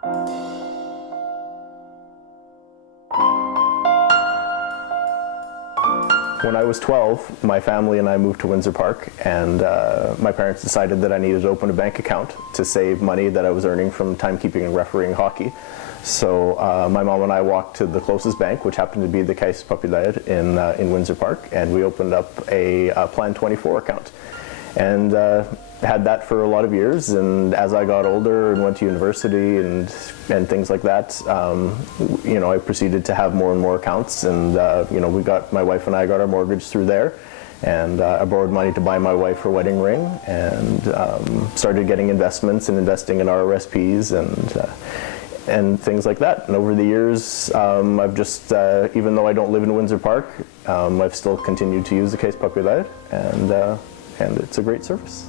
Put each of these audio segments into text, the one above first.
When I was 12, my family and I moved to Windsor Park, and my parents decided that I needed to open a bank account to save money that I was earning from timekeeping and refereeing hockey. So my mom and I walked to the closest bank, which happened to be the Caisse Populaire in Windsor Park, and we opened up a Plan 24 account. And had that for a lot of years, and as I got older and went to university and things like that, you know, I proceeded to have more and more accounts, and you know, my wife and I got our mortgage through there, and I borrowed money to buy my wife her wedding ring, and started getting investments and investing in RRSPs and things like that. And over the years, I've just, even though I don't live in Windsor Park, I've still continued to use the Caisse Populaire, and it's a great service.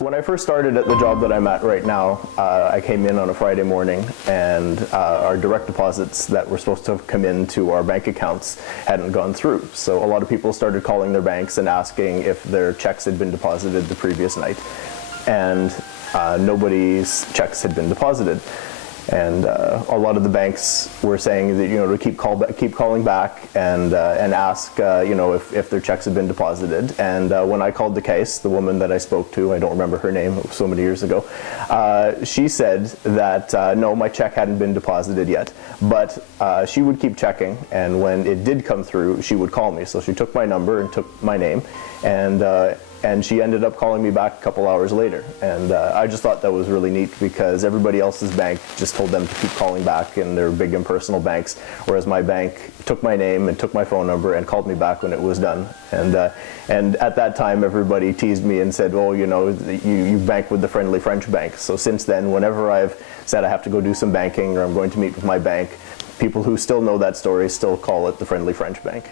When I first started at the job that I'm at right now, I came in on a Friday morning, and our direct deposits that were supposed to have come into our bank accounts hadn't gone through. So a lot of people started calling their banks and asking if their checks had been deposited the previous night, and nobody's checks had been deposited. And a lot of the banks were saying that, you know, to keep calling back and ask, you know, if their checks had been deposited. And when I called the Caisse, the woman that I spoke to, I don't remember her name, it was so many years ago, she said that no, my check hadn't been deposited yet, but she would keep checking, and when it did come through, she would call me. So she took my number and took my name, and she ended up calling me back a couple hours later. And I just thought that was really neat, because everybody else's bank just told them to keep calling back, and they're big impersonal banks, whereas my bank took my name and took my phone number and called me back when it was done. And at that time, everybody teased me and said, well, you know, you bank with the Friendly French Bank. So since then, whenever I've said I have to go do some banking or I'm going to meet with my bank, people who still know that story still call it the Friendly French Bank.